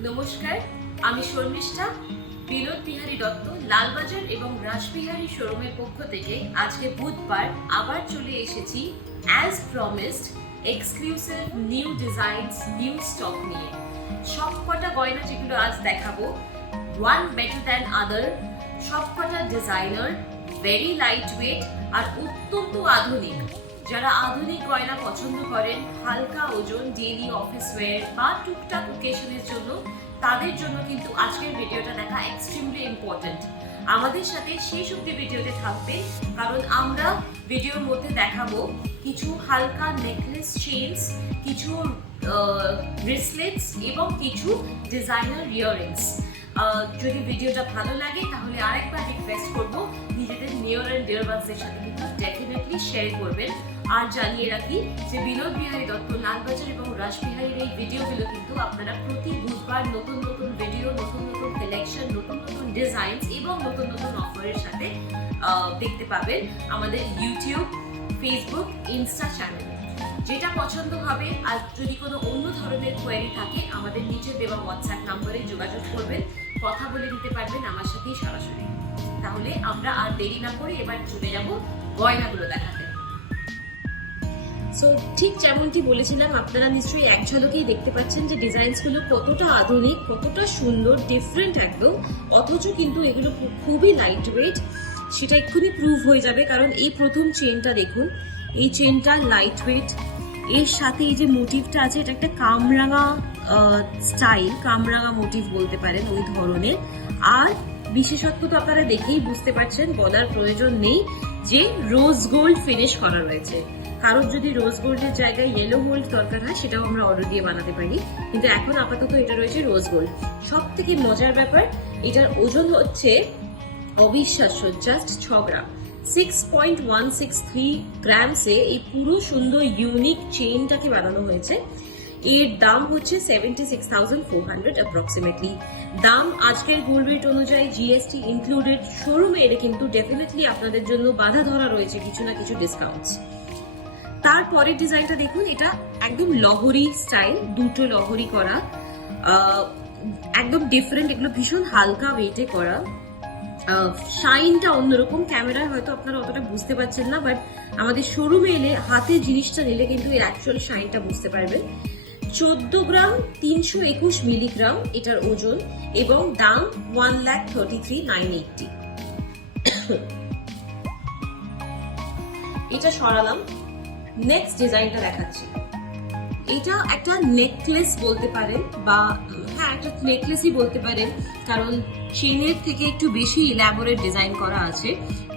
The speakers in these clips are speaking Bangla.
নমস্কার, আমি শর্মিষ্ঠা। বিনোদ বিহারী দত্ত লালবাজার এবং রাসবিহারী শোরুমের পক্ষ থেকে আজকে বুধবার আবার চলে এসেছি as promised exclusive new designs new stock নিয়ে। সবকটা গয়না যেগুলো আজ দেখাবো, ওয়ান বেটার দ্যান আদার, সবকটা ডিজাইনার, ভেরি লাইট ওয়েট আর অত্যন্ত আধুনিক। যারা আধুনিক গয়না পছন্দ করেন, হালকা ওজন, ডেইলি অফিস ওয়্যার বা টুকটাক ওকেশনের জন্য, তাদের জন্য কিন্তু আজকের ভিডিওটা দেখা এক্সট্রিমলি ইম্পর্টেন্ট। আমাদের সাথে শেষ অবধি ভিডিওতে থাকবে, কারণ আমরা ভিডিওর মধ্যে দেখাবো কিছু হালকা নেকলেস, চেইনস, কিছু ব্রেসলেটস এবং কিছু ডিজাইনার ইয়াররিংস। যদি ভিডিওটা ভালো লাগে তাহলে আরেকবার রিকোয়েস্ট করবো, নিজেদের নিয়ার অ্যান্ড ডিয়ার ওয়ান্সদের সাথে কিন্তু ডেফিনেটলি শেয়ার করবেন। আর জানিয়ে রাখি যে বিনোদ বিহারী দত্ত লালবাজার এবং রাসবিহারীর এই ভিডিওগুলো কিন্তু আপনারা প্রতি বুধবার নতুন নতুন ভিডিও, নতুন নতুন কালেকশন, নতুন নতুন ডিজাইনস এবং নতুন নতুন অফারের সাথে দেখতে পাবেন আমাদের ইউটিউব, ফেসবুক, ইনস্টা চ্যানেলে। যেটা পছন্দ হবে, আর যদি কোনো অন্য ধরনের কোয়েরি থাকে আমাদের নিচে দেওয়া হোয়াটসঅ্যাপ নাম্বারে যোগাযোগ করবেন, কথা বলে দিতে পারবেন আমার সাথেই সরাসরি। তাহলে আমরা আর দেরি না করে এবার চলে যাব গয়নাগুলো দেখাতে। সো ঠিক যেমনটি বলেছিলাম, আপনারা নিশ্চয়ই এক ঝলকেই দেখতে পাচ্ছেন যে ডিজাইনসগুলো কতটা আধুনিক, কতটা সুন্দর, ডিফারেন্ট একদম, অথচ কিন্তু এগুলো খুবই লাইট ওয়েট। সেটা এক্ষুনি প্রুভ হয়ে যাবে, কারণ এই প্রথম চেনটা দেখুন, এই চেনটা লাইট ওয়েট, এর সাথে এই যে মোটিভটা আছে এটা একটা কামরাঙা স্টাইল, কামরাঙা মোটিভ বলতে পারেন ওই ধরনের। আর বিশেষত্ব তো আপনারা দেখেই বুঝতে পারছেন, বলার প্রয়োজন নেই যে রোজ গোল্ড ফিনিশ করা রয়েছে। কারোর যদি রোজ গোল্ডের জায়গায় ইয়েলো গোল্ড দরকার হয়, সেটাও আমরা অর্ডার দিয়ে বানাতে পারি, কিন্তু এখন আপাতত এটা রয়েছে রোজ গোল্ড। সব থেকে মজার ব্যাপার, এটার ওজন হচ্ছে অবিশ্বাস্য, জাস্ট 6 গ্রাম, 6.163 গ্রামসে এই পুরো সুন্দর ইউনিক চেইনটাকে বানানো হয়েছে। এর দাম হচ্ছে 76,400 অ্যাপ্রক্সিমেটলি। দাম আজকের গোল্ড রেট অনুযায়ী জিএসটি ইনক্লুডেড। শোরুমে এটা কিন্তু ডেফিনেটলি আপনাদের জন্য বাধা ধরা রয়েছে কিছু না কিছু ডিসকাউন্টস। তারপরের ডিজাইনটা দেখুন, এটা একদম লহরি স্টাইল, দুটো লহরি করা, একদম ডিফারেন্ট। এগুলো ভীষণ হালকা ওয়েটে করা, শাইনটা অন্যরকম। ক্যামেরায় হয়তো আপনারা অতটা বুঝতে পারছেন না, বাট আমাদের শোরুমে এলে, হাতে জিনিসটা নিলে কিন্তু এর অ্যাকচুয়াল শাইনটা বুঝতে পারবেন। 14 গ্রাম 321 মিলিগ্রাম এটার ওজন, এবং দাম 1,33,980। এটা সরালাম, নেক্সট ডিজাইনটা দেখাচ্ছি। এটা একটা নেকলেস বলতে পারেন, বা হ্যাঁ একটা নেকলেসই বলতে পারেন, কারণ চেনের থেকে একটু বেশি ইলাবোরেট ডিজাইন করা আছে,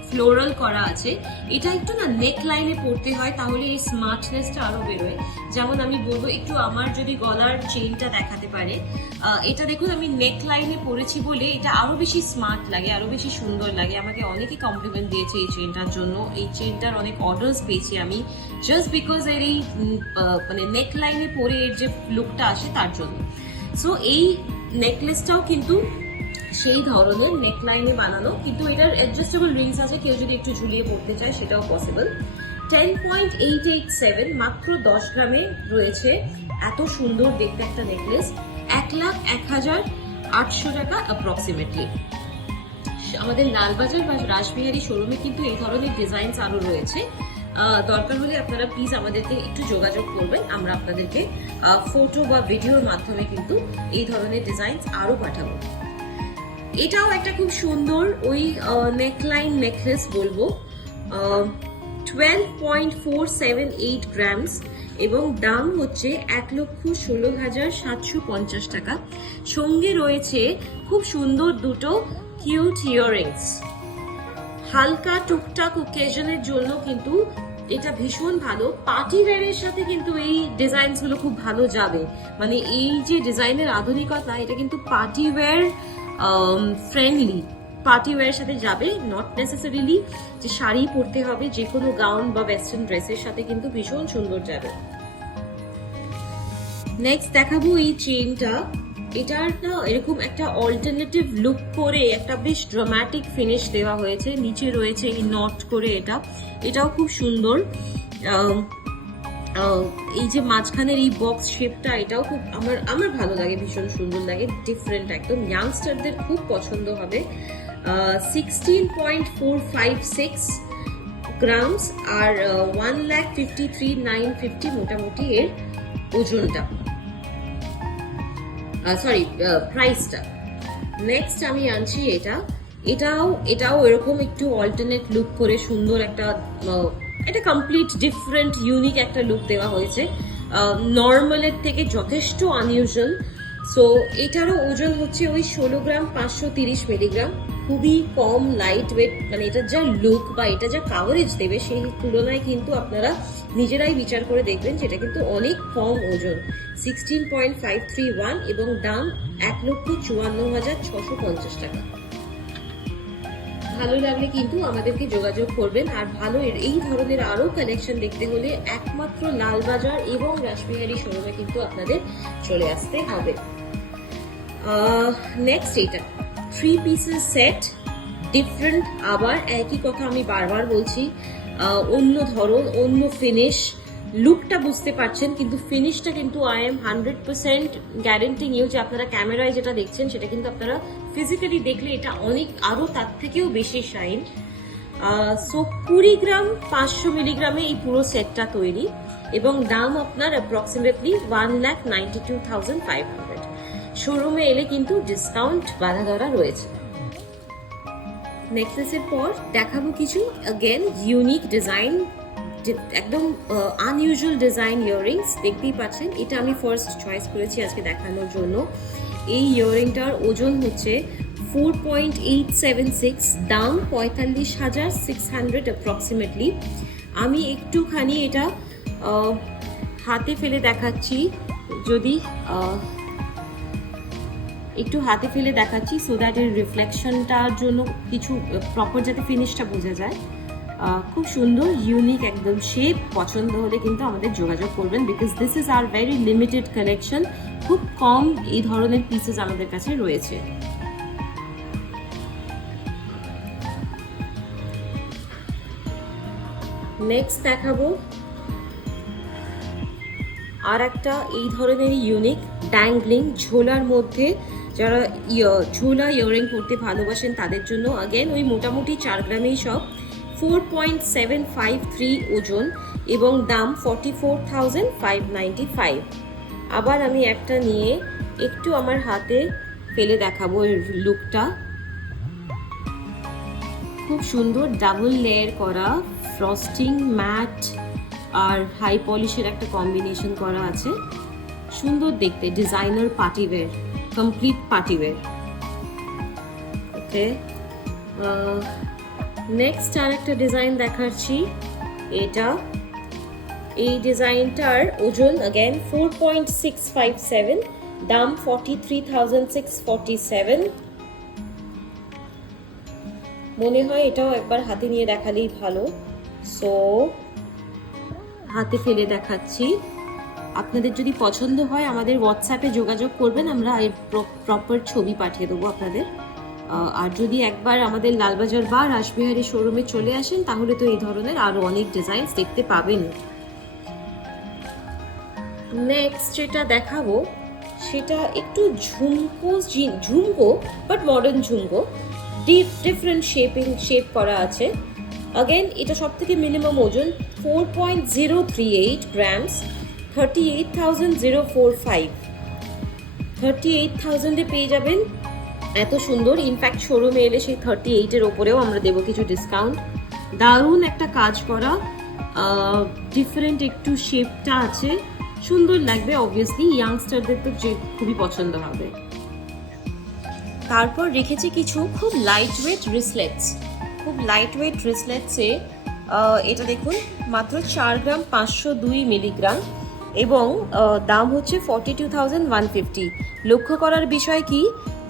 ফ্লোরাল করা আছে। এটা একটু না নেক লাইনে পড়তে হয়, তাহলে এই স্মার্টনেসটা আরো বেরোয়। যেমন আমি বলবো, একটু আমার যদি গলার চেইনটা দেখাতে পারে, এটা দেখুন আমি নেক লাইনে পরেছি বলে এটা আরো বেশি স্মার্ট লাগে, আরো বেশি সুন্দর লাগে। আমাকে অনেকে কমপ্লিমেন্ট দিয়েছে এই চেইনটার জন্য। এই চেইনটার অনেক অর্ডার্স পেয়েছি আমি, জাস্ট বিকজ এর এই মানে নেক লাইনে পরে এর যে লুকটা আসে তার জন্য। সো এই নেকলেসটাও কিন্তু সেই ধরনের নেকলাইনে বানানো, কিন্তু এটার অ্যাডজাস্টেবল রিংস আছে, কেউ যদি একটু ঝুলিয়ে পড়তে চায় সেটাও পসিবল। 10.887 মাত্র 10 গ্রামে রয়েছে এত সুন্দর দেখতে একটা নেকলেস, 1,01,800 টাকা অ্যাপ্রক্সিমেটলি। আমাদের লালবাজার বা রাসবিহারী শোরুমে কিন্তু এই ধরনের ডিজাইনস আরো রয়েছে। দরকার হলে আপনারা প্লিজ আমাদেরকে একটু যোগাযোগ করবেন, আমরা আপনাদেরকে ফটো বা ভিডিওর মাধ্যমে কিন্তু এই ধরনের ডিজাইনস আরো পাঠাবো। এটাও একটা খুব সুন্দর ওই নেকলাইন নেকলেস বলবো, 12.478 গ্রামস, এবং দাম হচ্ছে 1,16,750 টাকা। সঙ্গে রয়েছে খুব সুন্দর দুটো কিউট ইয়াররিংস। হালকা টুকটাক ওকেশনের জন্য কিন্তু এটা ভীষণ ভালো। পার্টি ওয়্যারের সাথে কিন্তু এই ডিজাইনস গুলো খুব ভালো যাবে, মানে এই যে ডিজাইনের আধুনিকতা, এটা কিন্তু পার্টি ওয়্যার ফ্রেন্ডলি, পার্টি ওয়্যারের সাথে যাবে, নট নেসেসারিলি যে শাড়ি পরতে হবে, যে কোনো গাউন বা ওয়েস্টার্ন ড্রেসের সাথে কিন্তু ভীষণ সুন্দর যাবে। নেক্সট দেখাবো এই চেইনটা। এটার না এরকম একটা অল্টারনেটিভ লুক করে একটা বেশ ড্রামাটিক ফিনিশ দেওয়া হয়েছে, নিচে রয়েছে এই নট করে, এটাও খুব সুন্দর। এই যে মাঝখানের এই বক্স শেপটা, এটাও খুব আমার ভালো লাগে, ভীষণ সুন্দর লাগে, ডিফারেন্ট একদম, ইয়াংস্টারদের খুব পছন্দ হবে। 16.456 গ্রামস আর 1,53,950 মোটামুটি এর ওজনটা, সরি প্রাইসটা। নেক্সট আমি আনছি এটাও এরকম একটু অল্টারনেট লুক করে সুন্দর একটা, এটা কমপ্লিট ডিফারেন্ট ইউনিক একটা লুক দেওয়া হয়েছে, নর্মালের থেকে যথেষ্ট আনইউজুয়াল। সো এটারও ওজন হচ্ছে ওই 16 গ্রাম 530 মিলিগ্রাম, খুবই কম, লাইট ওয়েট, মানে এটার যা লুক বা এটা যা কাভারেজ দেবে সেই তুলনায় কিন্তু আপনারা নিজেরাই বিচার করে দেখবেন যেটা কিন্তু অনেক কম ওজন। 16.531 এবং দাম 1,54,650 টাকা। ভালো লাগলে কিন্তু আমাদেরকে যোগাযোগ করবেন। আর ভালো এই ধরনের আরো কালেকশন দেখতে হলে একমাত্র লালবাজার এবং রাসবিহারী শোরুমে কিন্তু আপনাদের চলে আসতে হবে। নেক্সট এটা 3 পিসের সেট, ডিফারেন্ট, আবার একই কথা আমি বারবার বলছি, অন্য ধরন, অন্য ফিনিশ, লুকটা বুঝতে পারছেন কিন্তু ফিনিশটা কিন্তু আই এম 100% গ্যারেন্টিং ইউ যে আপনারা ক্যামেরায় যেটা দেখছেন সেটা কিন্তু আপনারা ফিজিক্যালি দেখলে এটা অনেক আরো তার থেকেও বেশি শাইন। সো 20 গ্রাম 500 মিলিগ্রামে এই পুরো সেটটা তৈরি এবং দাম আপনার অ্যাপ্রক্সিমেটলি 1,92,500। শোরুমে এলে কিন্তু ডিসকাউন্ট বাধা ধরা রয়েছে। নেকলেসের পর দেখাবো কিছু অ্যাগেন ইউনিক ডিজাইন, একদম আনইউজুয়াল ডিজাইন ইয়াররিংস। দেখতেই পাচ্ছেন এটা আমি ফার্স্ট চয়েস করেছি আজকে দেখানোর জন্য। এই ইয়াররিংটার ওজন হচ্ছে 4.876, দাম 45,600 অ্যাপ্রক্সিমেটলি। আমি একটুখানি এটা হাতে ফেলে দেখাচ্ছি, যদি একটু হাতে ফেলে দেখাচ্ছি সো দ্যাট এর রিফ্লেকশনটার জন্য কিছু প্রপার যাতে ফিনিশটা বোঝা যায়। খুব সুন্দর ইউনিক একদম শেপ, পছন্দ হলে কিন্তু আমাদের যোগাযোগ করবেন because this is are very limited collection, খুব কম এই ধরনের পিসেস আমাদের কাছে রয়েছে। নেক্সট দেখাবো আর একটা এই ধরনের ইউনিক ড্যাংলিং ঝোলার মধ্যে, যারা ঝোলা ইয়াররিং পরতে ভালোবাসেন তাদের জন্য আগেন ওই মোটামুটি 4 গ্রামেই সব, 4.753 ওজন এবং দাম 44,595। আবার আমি একটা নিয়ে একটু আমার হাতে ফেলে দেখাবো এর লুকটা, খুব সুন্দর ডাবল লেয়ার করা, ফ্রস্টিং, ম্যাট আর হাই পলিশের একটা কম্বিনেশন করা আছে, সুন্দর দেখতে, ডিজাইনার পার্টিওয়্যার, কমপ্লিট পার্টিওয়্যার। ওকে, নেক্সট আর একটা ডিজাইন দেখাচ্ছি, এই ডিজাইনটার ওজন अगेन 4.657, দাম 43,647। মনে হয় এটাও একবার হাতে নিয়ে দেখালেই ভালো, সো হাতে ফেলে দেখাচ্ছি। আপনাদের যদি পছন্দ হয় আমাদের হোয়াটসঅ্যাপে যোগাযোগ করবেন, আমরা এর প্রপার ছবি পাঠিয়ে দেবো আপনাদের। আর যদি একবার আমাদের লালবাজার বা রাসবিহারী শোরুমে চলে আসেন তাহলে তো এই ধরনের আরো অনেক ডিজাইনস দেখতে পাবেন। নেক্সট যেটা দেখাবো সেটা একটু ঝুমকো বাট মডার্ন ঝুমকো, ডিফারেন্ট শেপ করা আছে। अगेन এটা সব থেকে মিনিমাম ওজন 4.038 গ্রামস, 38,045, 38,000 এ পেয়ে যাবেন, এত সুন্দর। ইনফ্যাক্ট শোরুমে এলে সেই 38 এর ওপরেও আমরা দেবো কিছু ডিসকাউন্ট। দারুণ একটা কাজ করা, ডিফারেন্ট একটু শেপটা আছে, সুন্দর লাগবে, অবভিয়াসলি ইয়াংস্টারদের তো খুবই পছন্দ হবে। তারপর রেখেছি কিছু খুব লাইট ওয়েট রিসলেটস, খুব লাইট ওয়েট রিসলেটসে এটা দেখুন মাত্র 4 গ্রাম 502 মিলিগ্রাম এবং দাম হচ্ছে 42,150। লক্ষ্য করার বিষয় কি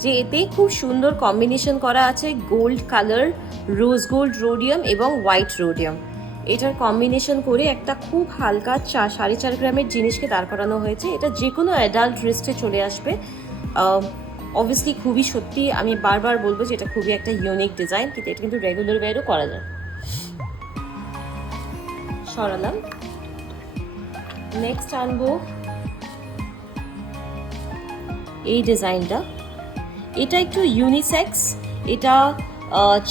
যে এতে খুব সুন্দর কম্বিনেশন করা আছে, gold colour, rose gold rhodium এবং হোয়াইট রোডিয়াম, এটার কম্বিনেশন করে একটা খুব হালকা 4.5 গ্রামের জিনিসকে দাঁড় করানো হয়েছে। এটা যে কোনো অ্যাডাল্ট রিস্টে চলে আসবে। অবভিয়াসলি খুবই, সত্যি আমি বারবার বলবো যে এটা খুবই একটা ইউনিক ডিজাইন, কিন্তু এটা কিন্তু রেগুলার ওয়্যারও করা যায়। সরালাম। নেক্সট আনবো এই ডিজাইনটা। এটা একটু ইউনিসেক্স, এটা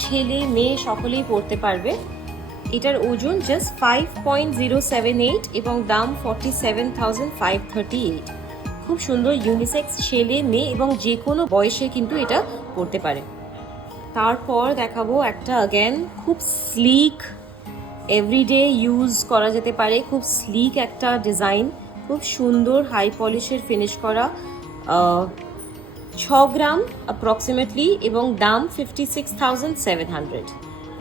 ছেলে মেয়ে সকলেই পরতে পারবে। এটার ওজন জাস্ট 5.078 এবং দাম 47,538। খুব সুন্দর ইউনিসেক্স, ছেলে মেয়ে এবং যে কোনো বয়সে কিন্তু এটা পরতে পারে। তারপর দেখাবো একটা অ্যাগেন খুব স্লিক, এভরিডে ইউজ করা যেতে পারে, খুব স্লিক একটা ডিজাইন, খুব সুন্দর হাই পলিশের ফিনিশ করা, 6 গ্রাম অ্যাপ্রক্সিমেটলি এবং দাম 56,700।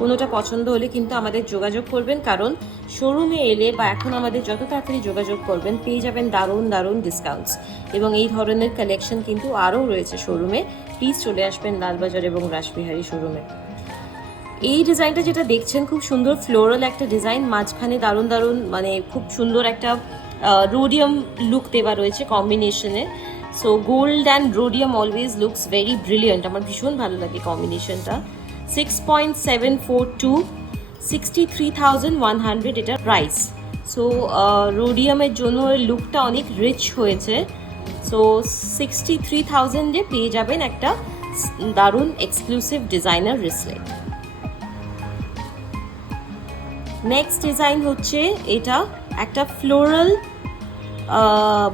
কোনোটা পছন্দ হলে কিন্তু আমাদের যোগাযোগ করবেন, কারণ শোরুমে এলে বা এখন আমাদের যত তাড়াতাড়ি যোগাযোগ করবেন পেয়ে যাবেন দারুণ দারুণ ডিসকাউন্টস। এবং এই ধরনের কালেকশন কিন্তু আরও রয়েছে শোরুমে। প্লিজ চলে আসবেন লালবাজার এবং রাসবিহারী শোরুমে। এই ডিজাইনটা যেটা দেখছেন খুব সুন্দর ফ্লোরাল একটা ডিজাইন, মাঝখানে দারুণ দারুণ মানে খুব সুন্দর একটা রোডিয়াম লুক দেওয়া রয়েছে কম্বিনেশনে। So gold and rhodium always looks very brilliant, আমার ভীষণ ভালো লাগে কম্বিনেশনটা। 6.742, 63,100 এটা প্রাইস। সো রোডিয়ামের জন্য এর লুকটা অনেক রিচ হয়েছে। সো 63,000-এ পেয়ে যাবেন একটা দারুণ এক্সক্লুসিভ ডিজাইনার রিসলেট। নেক্সট ডিজাইন হচ্ছে এটা একটা ফ্লোরাল,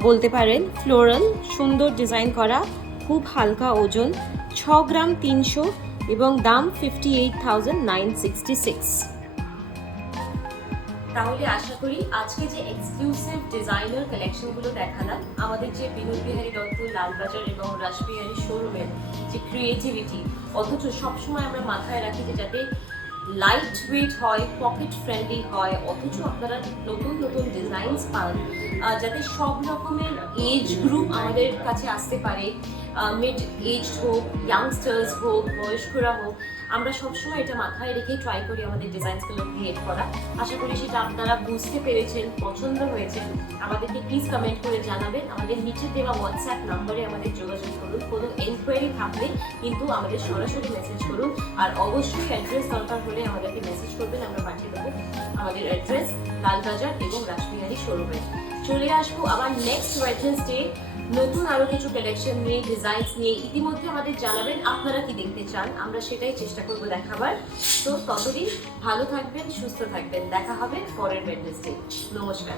বলতে পারেন ফ্লোরাল, সুন্দর ডিজাইন করা, খুব হালকা ওজন, 6 গ্রাম 300 এবং দাম 58,966। তাহলে আশা করি আজকে যে এক্সক্লুসিভ ডিজাইনার কালেকশনগুলো দেখালাম, আমাদের যে বিনোদ বিহারী দত্ত লালবাজার এবং রাসবিহারী শোরুমের যে ক্রিয়েটিভিটি, অথচ সবসময় আমরা মাথায় রাখি যে যাতে লাইট ওয়েট হয়, পকেট ফ্রেন্ডলি হয়, অথচ আপনারা নতুন নতুন ডিজাইনস পান, যাতে সব রকমের এজ গ্রুপ আমাদের কাছে আসতে পারে, মিড এজ হোক, ইয়াংস্টার্স হোক, বয়স্করা হোক, আমরা সবসময় এটা মাথায় রেখে ট্রাই করি আমাদের ডিজাইনসগুলো ক্রিয়েট করা। আশা করি সেটা আপনারা বুঝতে পেরেছেন, পছন্দ হয়েছে। আমাদেরকে প্লিজ কমেন্ট করে জানাবেন, আমাদের নিচে দেওয়া হোয়াটসঅ্যাপ নাম্বারে আমাদের যোগাযোগ করুন। কোনো এনকোয়ারি থাকলে কিন্তু আমাদের সরাসরি মেসেজ করুন, আর অবশ্যই অ্যাড্রেস দরকার হলে আমাদেরকে মেসেজ করবেন, আমরা পাঠিয়ে দেবো। আমাদের অ্যাড্রেস লালবাজার এবং রাসবিহারী শোরুমে। চলে আসবো আবার নেক্সট ওয়েডনেসডে নতুন আরো কিছু কালেকশন নিয়ে, ডিজাইনস নিয়ে। ইতিমধ্যে আমাদের জানাবেন আপনারা কি দেখতে চান, আমরা সেটাই চেষ্টা করবো দেখাবার। তো ততদিন ভালো থাকবেন, সুস্থ থাকবেন, দেখা হবে পরের ওয়েডনেসডে। নমস্কার।